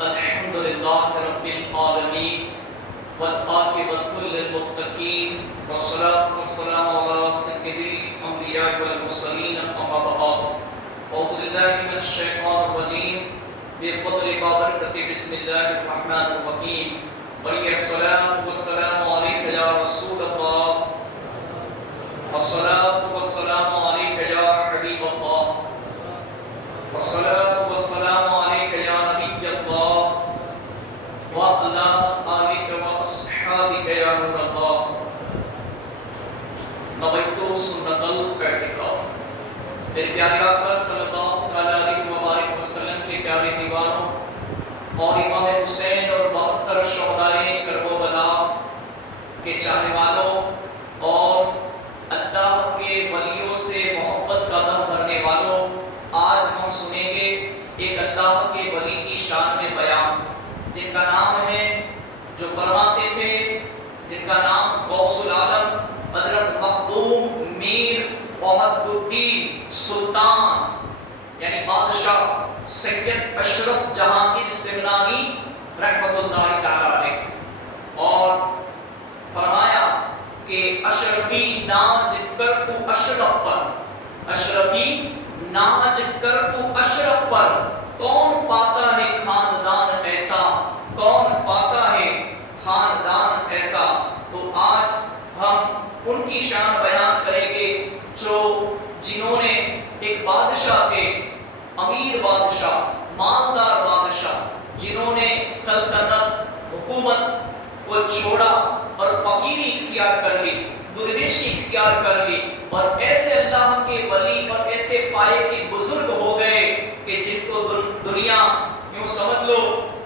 الحمد لله رب العالمين والعاقبة للمتقين والصلاة والسلام على سيد الأنبياء والمرسلين أما بعد فأعوذ بالله من الشيطان الرجيم بفضل وبركة بسم الله الرحمن الرحيم والصلاة والسلام عليك يا رسول الله والصلاة والسلام عليك يا حبيب الله والصلاة والسلام عليك يا نبي الله وعلى آلك وأصحابك يا نور الله نويت سنة الاعتكاف میرے پیارے آقا صلی اللہ علیہ وآلہ وسلم کے پیارے دیوانوں اور امام حسین اور 72 شہدائے کربلا کے چاہنے والوں اور اللہ کے ولیوں سے محبت کا دم بھرنے والوں، آج ہم سنیں گے ایک اللہ کے ولی کی شان میں بیان جن کا نام ہے، جو فرماتے تھے، جن کا نام غوث العالم حضرت مخدوم میر وحد الدین سلطان یعنی بادشاہ سید اشرف جہانگیر سمنانی رحمت اللہ تعالی علیہ، اور فرمایا کہ اشرفی ناج کر تو اشرف پر، اشرفی ناج کر تو اشرف پر، کون پاتا ہے خاندان ایسا، کون پاتا ہے خاندان ایسا۔ تو آج ہم ان کی شان بیان کریں گے جو جنہوں نے ایک بادشاہ تھے، امیر بادشاہ، مالدار بادشاہ، جنہوں نے سلطنت حکومت کو چھوڑا اور فقیری اختیار کر لی، درویشی اختیار کر لی، اور ایسے اللہ کے ولی اور ایسے پائے کے بزرگ ہو گئے کہ جن کو دنیا یوں سمجھ لو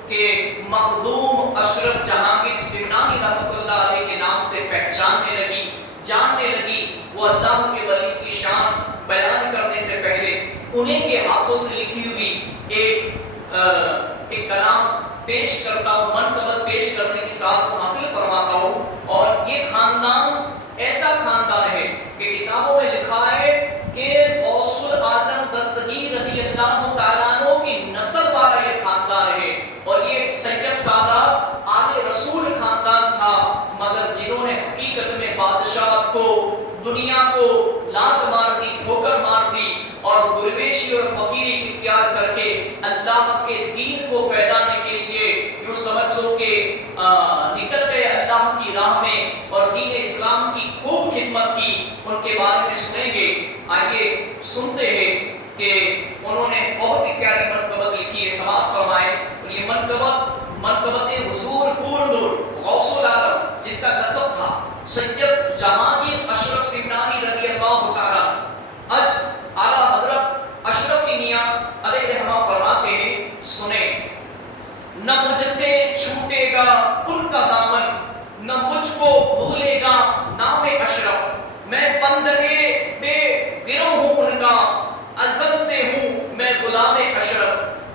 کہ مخدوم اشرف جہانگیر سمنانی رحمۃ اللہ علیہ کے نام سے پہچاننے لگی، جاننے لگی۔ وہ اللہ کے ولی کی شان بیان کرنے سے پہلے انہیں کے ہاتھوں سے لکھی ہوئی ایک کلام پیش کرتا ہوں، منقبت پیش کرنے کے ساتھ حاصل فرماتا ہوں۔ اور یہ خاندان ایسا خاندان ہے کہ کتابوں میں لکھا ہے کہ غوث العالم دستگیر رضی اللہ تعالیٰ عنہ کی نسل والا یہ خاندان ہے، اور یہ سید سادات آل رسول خاندان تھا، مگر جنہوں نے حقیقت میں بادشاہت کو، دنیا کو لات مار دی، ٹھوکر مار دی، اور درویشی اور فقیری اختیار کر کے اللہ کے دین کو پھیلانے کے لیے یوں سمجھ لو کہ نکل گئے اللہ کی راہ میں اور دین اسلام کی خوب خدمت کی۔ ان کے بارے میں سنیں گے، آئیے سنتے ہیں کہ انہوں نے بہت ہی پیاری منقبت لکھی ہے، سماعت فرمائے۔ اور یہ منقبت حضور پورنور غوث العالم جن کا لقب تھا سید جہانگیر اشرف سمنانی رضی اللہ تعالیٰ اج اعلیٰ حضرت اشرف میاں علیہ رحمہ فرماتے ہیں، سنیں، نہ مجھ سے چھوٹے گا ان کا دامن، نہ مجھ کو بھولے گا نام اشرف، میں بندگے بے گروہ ہوں ان کا، ازل سے ہوں میں غلام اشرف،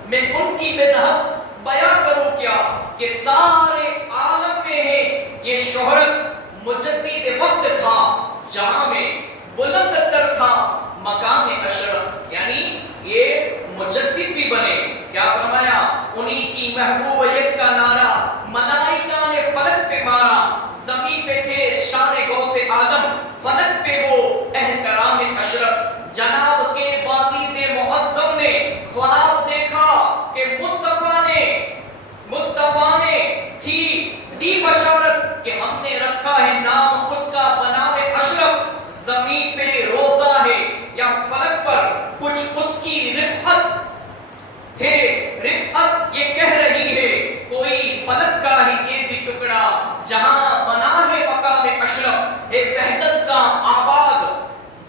میں ان کی بدعت بیان کروں کیا کہ سارے عالم میں ہے یہ شہرت، مجدد وقت تھا جہاں میں بلند تر تھا مقام اشرف، یعنی یہ مجدد بھی بنے۔ کیا فرمایا؟ انہی کی محبوبیت کا نعرہ ملائکہ نے فلک پہ مارا، زمین پہ تھے شان غوث عالم، فلک پہ وہ احترام اشرف، جناب کے والد معظم نے خواب دیکھا کہ مصطفیٰ نے تھی دی بشارت کہ ہم نے رکھا ہے نام اس کا بنام اشرف، زمین پہ روزہ ہے یا فلک پر کچھ اس کی رفعت تھے، رفعت یہ کہہ رہی ہے کوئی فلک کا ہی یہ بھی ٹکڑا، جہاں بنا ہے مقام اشرف، ایک وحدت کا آباد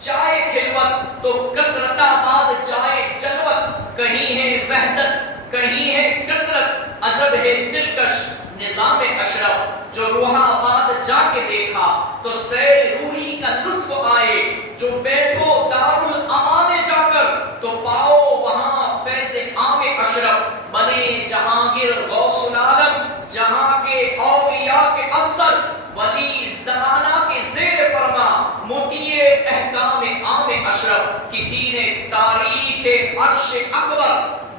جائے خلوت، تو کثرت آباد جائے جلوت، کہیں ہے وحدت کہیں ہے کثرت، عجب ہے دلکش نظام اشرف، جو روح آباد جا کے دیکھا تو سیر روحی کا لطف آئے، جو بیٹھو دار الامان جا کر تو پاؤ وہاں فیض عام اشرف، بنے جہانگیر غوث العالم جہاں کے اولیاء کے افسر، ولی زمانہ کے زیر فرما، مطیع احکام عام اشرف، کسی نے تاریخ عرش اکبر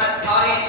28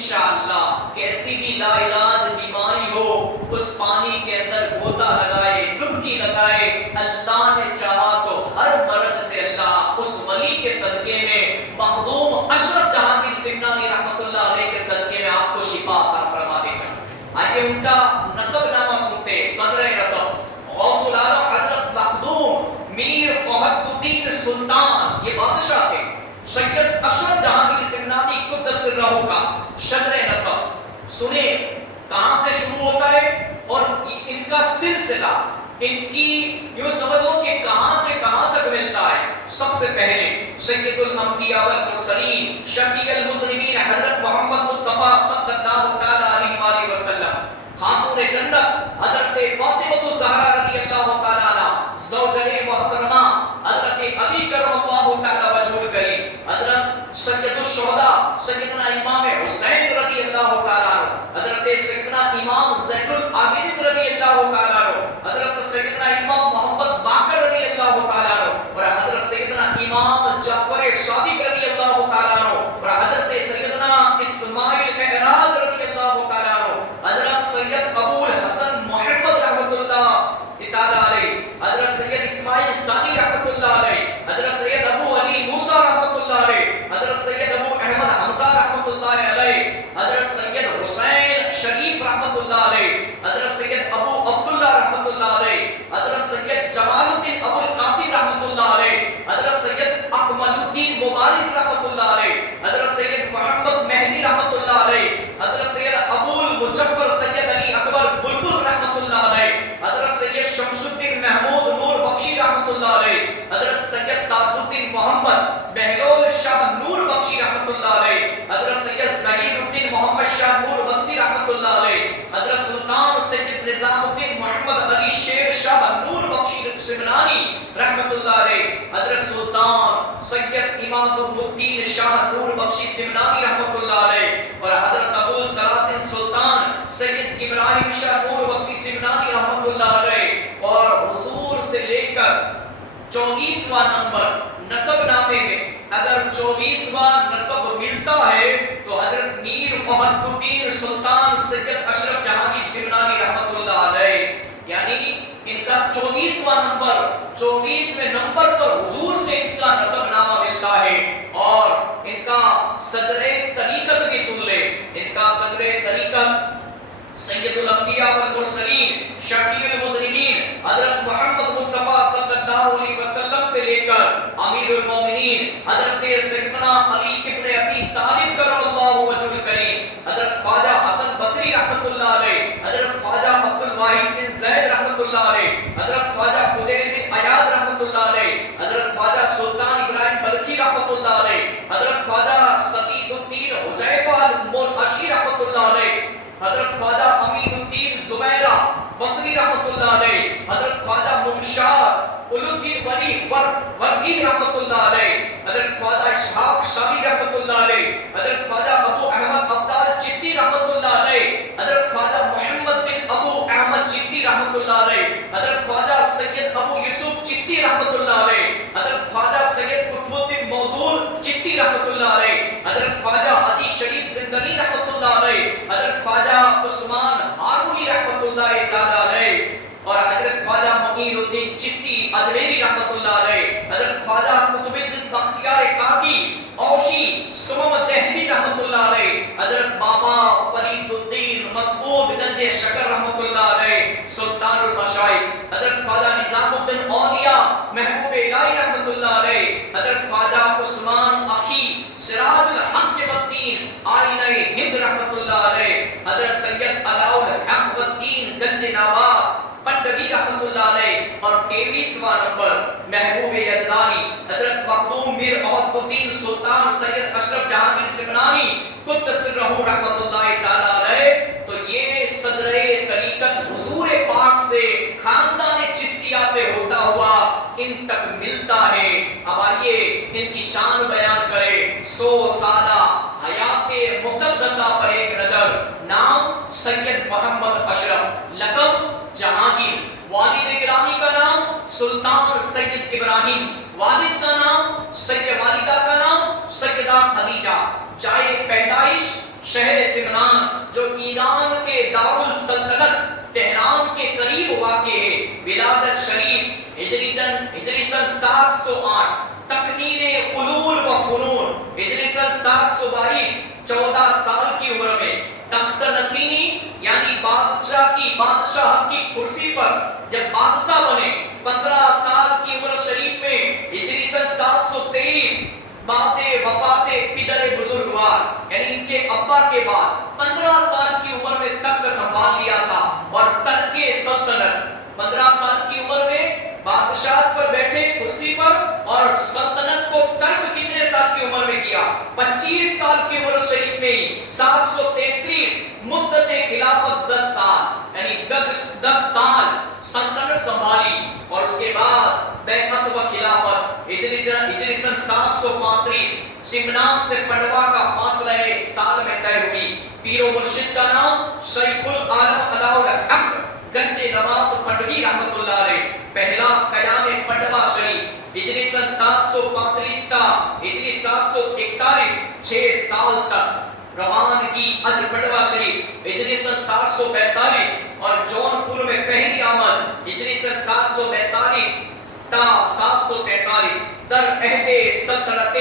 انشاءاللہ کیسی بھی لا علاج بیماری ہو اس پانی کے اندر گوتا لگائے، ڈبکی لگائے، اللہ نے چاہا تو ہر مرض سے اللہ اس ولی کے صدقے میں مخدوم اشرف جہانگیر سمنانی رحمۃ اللہ علیہ کے صدقے میں آپ کو شفا عطا فرما دے گا۔ آئیے ان کا نسب نامہ سنتے، صدر نسب غوث العالم حضرت مخدوم میر محب الدین سلطان، یہ بادشاہ تھے، سید اشرف جہانگیر سمنانی قدس سرہ کا صدر نسب۔ سنیں کہاں سے شروع ہوتا ہے اور ان کا سلسلہ، ان کی یوں سمجھ لو کہ کہاں سے کہاں تک ملتا ہے۔ سب سے پہلے سید الانبیاء والمرسلین شفیع المذنبین حضرت محمد مصطفیٰ صلی اللہ علیہ وآلہ وسلم، خاتون جنت حضرت فاطمہ الزہرا رضی اللہ تعالی عنہا، زوجہ محترمہ حضرت ابی کرم اللہ تعالی وجہہ الکریم، حضرت سید الشہداء سیدنا امام حسین رضی اللہ تعالی عنہ، حضرت سیدنا امام زین العابدین رضی اللہ تعالی عنہ، حضرت سیدنا امام محمد باقر رضی اللہ تعالی عنہ، اور حضرت سیدنا امام جعفر صادق رضی اللہ تعالی عنہ، اور حضرت سیدنا اسماعیل معراج رضی اللہ تعالی عنہ، حضرت سید ابو الحسن محمد رحمۃ اللہ تعالی علیہ، حضرت سید اسماعیل ثانی رحمۃ اللہ علیہ، حضرت سید ابو علی موسیٰ رحمۃ اللہ علیہ، حضرت سید ابو احمد حمزہ رحمۃ اللہ علیہ، حضرت سید حسین شریف رحمۃ اللہ علیہ، حضرت سید ابو عبداللہ رحمۃ اللہ علیہ، حضرت سید جمال الدین ابو القاسم رحمۃ اللہ علیہ، حضرت سید اکمل الدین مبارز رحمۃ اللہ علیہ، حضرت سید محمد مہدی رحمۃ اللہ علیہ، حضرت سید ابو المجفر سید علی اکبر بلبل رحمۃ اللہ علیہ، حضرت سید شمس الدین محمود نور بخشی رحمۃ اللہ علیہ، حضرت سید تاج الدین محمد بہلول شاہ نور بخشی رحمۃ اللہ علیہ، حضرت سید ظہیر الدین محمد شاہ نور بخشی رحمۃ اللہ علیہ، حضرت سلطان سید نظام الدین محمد علی شیر شاہ نور بخشی سمنانی رحمۃ اللہ علیہ، حضرت سلطان سید امام الدین شاہ نور بخشی سمنانی رحمۃ اللہ علیہ، اور حضرت ابو سلاطین سلطان سید ابراہیم شاہ نور بخشی سمنانی رحمۃ اللہ علیہ، اور حضور سے لے کر 24واں نمبر نسب نامے میں اگر 24واں نسب ملتا ہے تو حضرت میر محب الدین سلطان سید اشرف جہانگیر سمنانی رحمۃ اللہ علیہ، یعنی ان کا 24واں نمبر، 24ویں نمبر پر حضور سے ان کا نسب نامہ ملتا ہے۔ اور ان کا صدر طریقت بھی سن لے، ان کا صدر طریقت سید الانبیاء والمرسلین شفیع المذنبین حضرت محمد مصطفیٰ صلی اللہ علیہ وسلم سے لے کر امیر المومنین حضرت سیدنا علی ابن ابی طالب کرم اللہ وجہہ الکریم، حضرت خواجہ حسن بصری رحمۃ اللہ علیہ، حضرت خواجہ عبد الواحد بن زید رحمۃ اللہ علیہ، حضرت خواجہ فضیل بن عیاض رحمۃ اللہ علیہ، حضرت خواجہ سلطان ابراہیم بلخی رحمۃ اللہ علیہ، حضرت خواجہ سعید الدین حذیفہ المرعشی رحمۃ اللہ علیہ، حضرت خواجہ امین الدین زبیرہ بصری رحمۃ اللہ علیہ، حضرت خواجہ ممشار الدین ولی ورگی رحمۃ اللہ علیہ، حضرت خواجہ اسحاق شامی رحمۃ اللہ علیہ، حضرت خواجہ ابو احمد عبدال چشتی رحمۃ اللہ علیہ، حضرت خواجہ محمد بن ابو احمد چشتی رحمۃ اللہ علیہ، حضرت خواجہ سید ابو یوسف چشتی رحمۃ اللہ علیہ، حضرت خواجہ سید قطب الدین مودود چشتی رحمۃ اللہ علیہ، حضرت خواجہ حدیث شریف زندانی رحمۃ اللہ علیہ، حضرت خواجہ عثمان ہارونی رحمۃ اللہ تعالی علیہ، اور حضرت خواجہ معین الدین چشتی اجمیری رحمۃ اللہ علیہ، حضرت خواجہ قطب الدین بختیار کاکی اوشی سمم دہلی رحمۃ اللہ علیہ، حضرت بابا فرید الدین مسعود گنج شکر رحمۃ اللہ علیہ سلطان المشائخ، حضرت خواجہ نظام الدین اولیاء محبوب الہی رحمۃ اللہ علیہ، حضرت خواجہ عثمان اخی سراج الحق الدین آئینہ ہند رحمۃ اللہ علیہ، حضرت سید علاء الحق الدین گنج نواب پنڈوی رحمۃ اللہ علیہ، اور 23واں نمبر محبوب یزدانی حضرت مخدوم میر محب الدین سلطان سید اشرف جہانگیر سمنانی قدس سرہ رحمۃ اللہ تعالی علیہ۔ تو یہ صدر طریقت حضور پاک سے خاندان چشتیہ سے ہوتا ہوا ان تک ملتا ہے۔ اب آئیے ان کی شان بیان کرے، 100 سالہ حیات مقدسہ پر ایک نظر۔ نام سید محمد اشرف، لقب جہانگیر، والد گرامی کا نام سلطان سید ابراہیم، والد کا نام سید والدہ کا نام سیدہ خدیجہ، جائے پیدائش شہر سمنان جو ایران کے دارالسلطنت تہران کے قریب واقع ہے، ولادت شریف ہجری سن 708، تکمیل علوم و فنون ہجری سن 722، 14 سال کی عمر میں تخت نشینی یعنی بادشاہ کی کرسی پر جب بادشاہ بنے، 15 سال کی عمر شریف میں ہجری سن 723 بعد وفات پدر بزرگوار یعنی ان کے ابا کے بعد 15 سال کی عمر میں تخت سنبھال لیا تھا اور ترک سلطنت 15 سال کی عمر میں بادشاہت پر بیٹھے کرسی پر اور سلطنت کو ترک کتنے سال کی عمر میں کیا؟ 25 سال کی عمر شریف میں 733 مدت خلافت 10 سال یعنی 10 سال سلطنت سنبھالی اور اس کے بعد بیعت و خلافت ہجری سن 735 سمنان سے پنڈوا کا فاصلہ ایک سال میں طے ہوئی۔ پیر و مرشد کا نام شیخ العالم علاء الحق گنج نواب پنڈوی رحمۃ اللہ علیہ، پہلا قیام پنڈوا شریف ہجری سن 735 تا ہجری 741، 6 سال تک روانگی از پنڈوا شریف ہجری سن 742 اور جونپور میں پہلی آمد ہجری سن 742 تا 743 در عہد سلطنت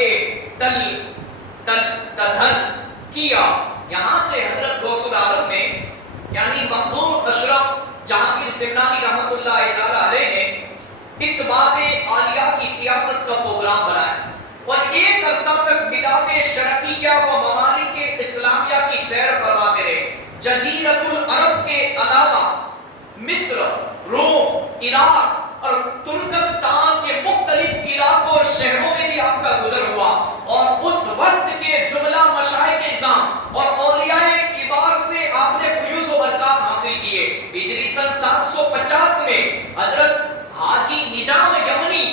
تدھر کیا۔ یہاں سے حضرت غوث العالم نے یعنی مخدوم اشرف جہانگیر سمنانی رحمۃ اللہ تعالی علیہ نے اقبال عالیہ کی سیاست کا پروگرام بنایا اور ایک عرصہ تک بلاد شرقیہ و ممالک اسلامیہ کی سیر فرماتے رہے۔ جزیرۃ العرب کے علاوہ مصر، روم، عراق اور ترکستان کے مختلف علاقوں اور شہروں میں بھی آپ کا گزر ہوا اور اس وقت کے جملہ مشائخ اعظام اور اولیاء کبار سے آپ نے فیوض و برکات حاصل کیے۔ ہجری سن 750 میں حضرت حاجی نظام یمنی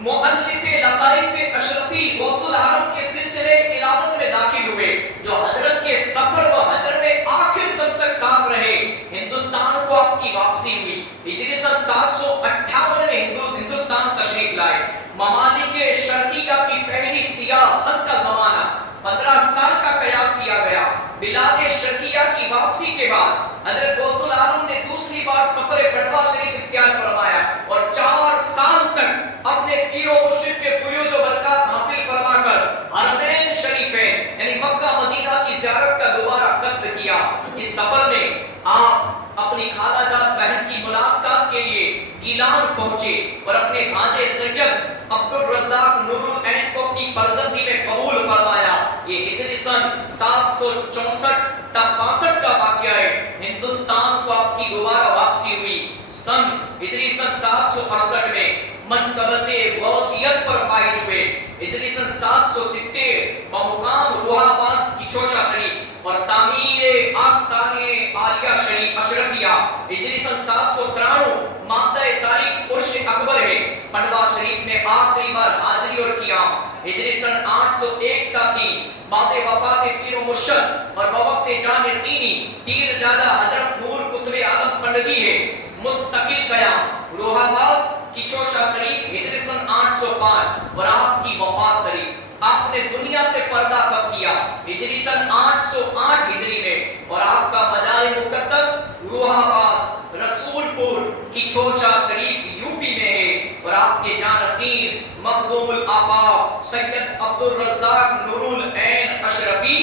مؤلف لطائف اشرفی غوث العالم کے سلسلے علامت میں داخل ہوئے جو حضرت کے سفر و حجر میں آخر دم تک ساتھ رہے۔ ہندوستان کو آپ کی واپسی ہوئی۔ ہجری سن 758 میں ہندوستان تشریف لائے۔ ممالک شرقیہ کی پہلی سیاحت کا زمانہ 15 سال کا قیاس کیا گیا۔ بلاد شرقیہ کی واپسی کے بعد حضرت غوث العالم نے دوسری بار سفر پنڈوا شریف اختیار فرمایا اور 4 سال تک اپنے پیر و مرشد کے فیوض و برکات حاصل فرما کر حرمین شریفین یعنی مکہ مدینہ کی زیارت کا دوبارہ قصد کیا۔ اس سفر میں آپ اپنی خالہ جات بہن کی ملاقات کے لیے گیلان پہنچے اور اپنے بھانجے سید عبد الرزاق نور العین کو اپنی فرزندی میں قبول فرمایا۔ یہ ہجری سن 764 تا 65 کا واقعہ ہے۔ ہندوستان کو آپ کی دوبارہ واپسی ہوئی۔ سن ہجری سن 768 میں منقبت غوثیت پر فائز ہوئے۔ ہجری سن 770 بمقام روح آباد کی چوشا شریف اور تعمیر آستان عالیہ شریف اشرفیہ ہجری سن 793 مادہ تاریخ عرش اکبر ہے۔ پنڈوا شریف میں آخری بار حاضری اور قیام ہجری سن 801 تا 3 بعد وفات پیر و مرشد اور بوقت جانشینی پیر زادہ حضرت نور قطب عالم پنڈوی ہے۔ مستقل قیام روح آباد کی چوشا شریف ہجری سن 805 اور آپ کی وفات شریف۔ آپ نے دنیا سے پردہ کب کیا؟ ہجری سن 808 ہجری میں اور آپ کا مزار مقدس روح آباد رسول پور کی چوچا شریف یوپی میں ہے اور آپ کے جانشین مخدوم الآفاق سید عبد الرزاق نور العین اشرفی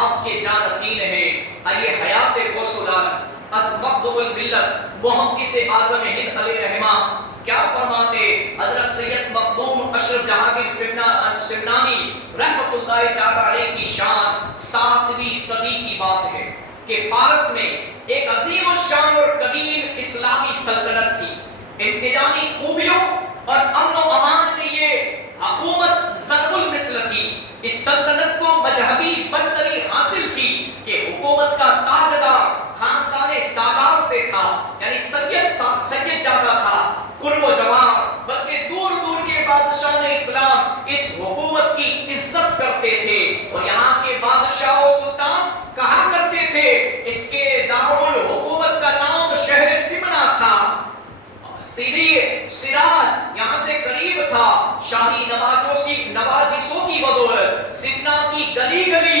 آپ کے جانشین ہیں۔ آئیے حیات غوث العالم از مخدوم الملت محدث اعظم ہند علیہ رحمہ کیا فرماتے؟ حضرت سید مخدوم اشرف جہانگیر سمنانی رحمت اللہ تعالی علیہ کی شان 7ویں صدی کی بات ہے کہ فارس میں ایک عظیم الشان اور قدیم اسلامی سلطنت تھی۔ انتظامی خوبیوں اور امن و امان میں یہ حکومت ضرب المثل تھی۔ اس سلطنت کو مذہبی برتری حاصل تھی کہ حکومت کا تاجدار خاندان سادات سے تھا یعنی سید زادہ تھا۔ قرب و جوار بلکہ دور دور کے بادشاہ اسلام اس حکومت کی عزت کرتے تھے اور یہاں کے بادشاہ و سلطان کہا کرتے تھے اس کے دارالحکومت کا نام شہر سمنا تھا۔ سراج یہاں سے قریب تھا۔ شاہی نوازشوں کی بدولت سمنا کی گلی گلی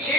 6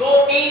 2-3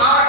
8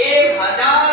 1000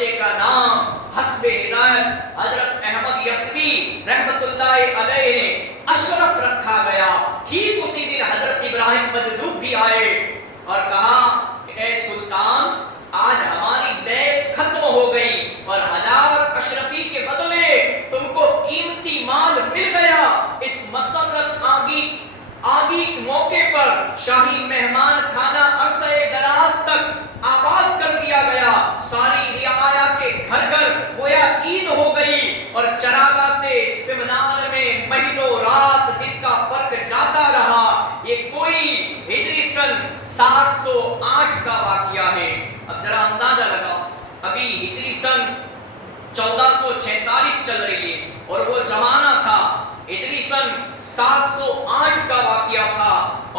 بچے کا نام حسب ہدایت حضرت احمد یسوی رحمت اللہ علیہ اشرف رکھا گیا۔ ٹھیک اسی دن حضرت ابراہیم مجذوب بھی آئے اور کہا کہ اے سلطان، آج ہماری بیعت ختم ہو گئی اور 1000 اشرفی کے بدلے تم کو قیمتی مال مل گیا۔ اس مسرت آگی موقع پر شاہی مہمان خانہ عرصہ دراز تک آباد کر دیا گیا۔ ساری رعایا کے گھر گھر گویا عید ہو گئی اور چراغا سے سمنان میں مہینوں رات دن کا فرق جاتا رہا۔ یہ کوئی ہجری سن 708 کا واقعہ ہے۔ اب ذرا اندازہ لگاؤ، ابھی ہجری سن 1446 چل رہی ہے اور وہ زمانہ تھا ہجری سن 708 کا واقعہ تھا،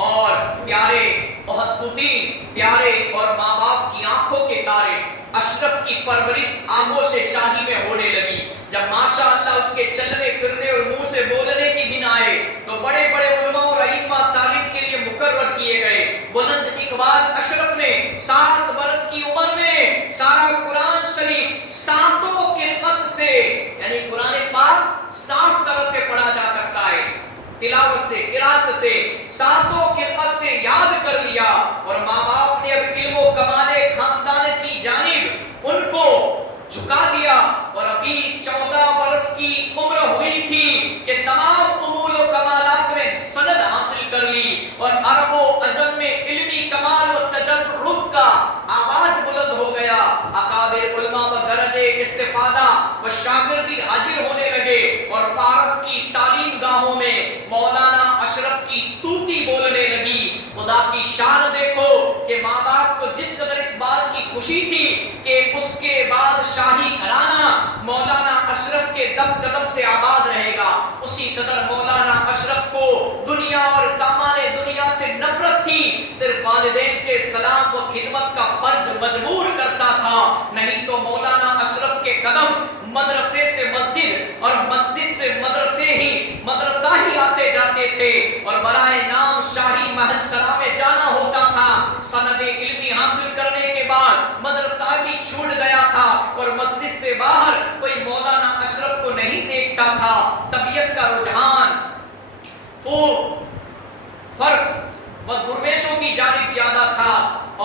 اور پیارے عہد الدین پیارے اور ماں باپ کی آنکھوں کے تارے اشرف کی پرورش آگوش شاہی میں ہونے لگی۔ جب ماشاءاللہ اس کے چلنے پھرنے اور منہ سے بولنے کے دن آئے تو بڑے بڑے علماء اور ائمہ تعلیم کے لیے مقرر کیے گئے۔ بلند اقبال اشرف نے 7 برس کی عمر میں سارا قرآن شریف 7 قرأت سے، یعنی قرآن پاک 7 طرح سے پڑھا جا سکتا ہے، تلاوت سے، قرأت سے، 7 قرأت سے یاد کر لیا۔ اور ماں باپ نے اب علم و کمال خاندان کی جانب ان کو جھکا دیا، اور ابھی 14 برس کی عمر ہوئی تھی کہ تمام امور و کمالات میں سند حاصل کر لی، اور عرب و عجم میں علمی کمال و تجرب کا آواز بلند ہو گیا۔ اکابر علماء بغرض استفادہ و شاگردی حاضر ہونے لگے، اور فارس کی تعلیم گاہوں میں مولانا اشرف کی توتی بولنے لگی۔ خدا کی شان دیکھو کہ ماں باپ کو جس قدر اس بات کی خوشی تھی کہ اس کے بعد شاہی گھرانہ مولانا اشرف کے دم قدم سے آباد رہے گا، اسی قدر مولانا اشرف کو دنیا اور سامان دنیا سے نفرت تھی۔ صرف والدین کے سلام و خدمت کا فرض مجبور کرتا تھا، نہیں تو مولانا اشرف کے قدم مدرسے سے مسجد اور مسجد سے مدرسہ ہی آتے جاتے تھے، اور برائے نام شاہی محل سرا میں جانا ہوتا تھا۔ سند علمی حاصل کرنے کے بعد مدرسہ بھی چھوٹ گیا تھا، اور مسجد سے باہر کوئی مولانا اشرف کو نہیں دیکھتا تھا۔ طبیعت کا رجحان فرق و درویشوں کی جانب زیادہ تھا،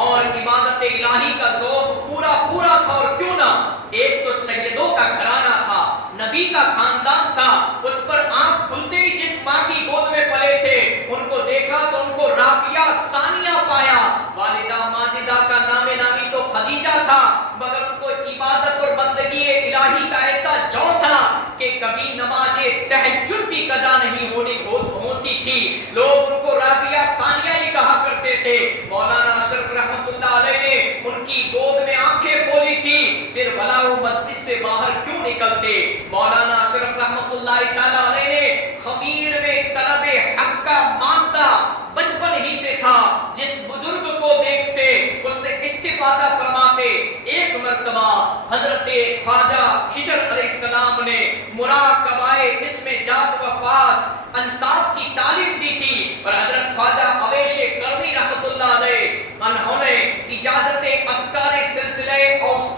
اور عبادت الہی کا ذوق پورا تھا، اور کیوں نہ، ایک تو سیدوں کا گھرانہ تھا، نبی کا خاندان تھا، اس پر آنکھ کھلتے ہی جس ماں کی گود میں پلے تھے ان کو دیکھا تو ان کو رابعہ ثانیہ پایا۔ والدہ ماجدہ کا نام نامی تو خدیجہ تھا، مگر ان کو عبادت اور بندگی الہی کا ایسا جو تھا کہ کبھی نماز تہجد بھی قضا نہیں ہوتی تھی، لوگ ان کو رابعہ ثانیہ ہی کہا کرتے تھے۔ مولانا اشرف رحمت اللہ علیہ نے ان کی گود میں آنکھیں کھولی تھی، پھر بھلا وہ مسجد سے باہر کیوں نکلتے؟ مولانا اشرف رحمت اللہ تعالی علیہ نے خمیر میں طلب حق کا مادہ بچپن ہی سے تھا، جس بزرگ کو دیکھتے اس سے استفادہ فرماتے۔ ایک مرتبہ حضرت خواجہ خضر علیہ السلام نے مراقبہ اسم جات و پاس انصاف کی تعلیم دی تھی، اور حضرت خواجہ اویش کرنی رحمت اللہ علیہ انہوں نے اجازت اذکار سلسلے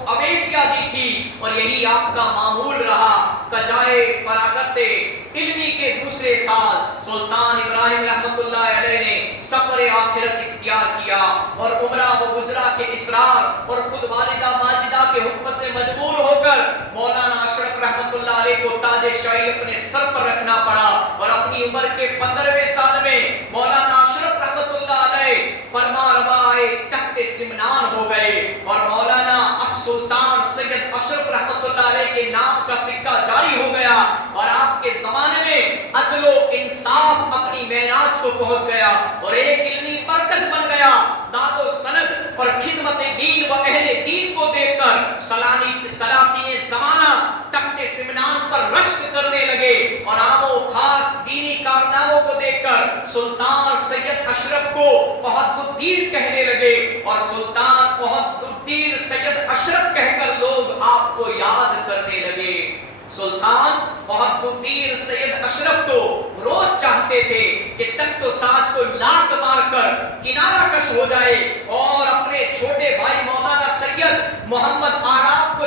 اویسیہ دی تھی، اور یہی آپ کا معمول رہا۔ کجائے فراغت علمی کے دوسرے سال سلطان ابراہیم رحمت اللہ علیہ نے سفر آخرت اختیار کیا، اور عمرہ و گجرہ کے اصرار اور خود والدہ ماجدہ کے حکم سے مجبور ہو کر مولانا اشرف رحمت اللہ علیہ کو تاج شاہی اپنے سر پر رکھنا پڑا، اور اپنی عمر کے 15ویں سال میں مولانا اشرف رحمت اللہ علیہ فرما روائے تخت سمنان ہو گئے، اور مولانا السلطان سید اشرف رحمت اللہ علیہ کے نام کا سکہ جاری ہو گیا، اور آپ کے زمانے میں عدل و انصاف اپنی معراج کو پہنچ گیا، اور ایک علمی مرکز بن گیا۔ داد و سند اور خدمت دین و اہل دین کو دیکھ کر سلاطین زمانہ تخت سمنان پر رشک کرنے لگے، اور عام و خاص دینی کارناموں کو دیکھ کر سلطان سید اشرف کو عہد الدین کہنے لگے، اور سلطان عہد الدین سید اشرف کہہ کر لوگ آپ کو یاد کرنے لگے۔ سلطان عہد الدین سید اشرف تو روز چاہتے تھے کہ تخت و تاج کو لات مار کر کنارہ کش ہو جائے، اور اپنے چھوٹے بھائی مولانا سید محمد آراف کو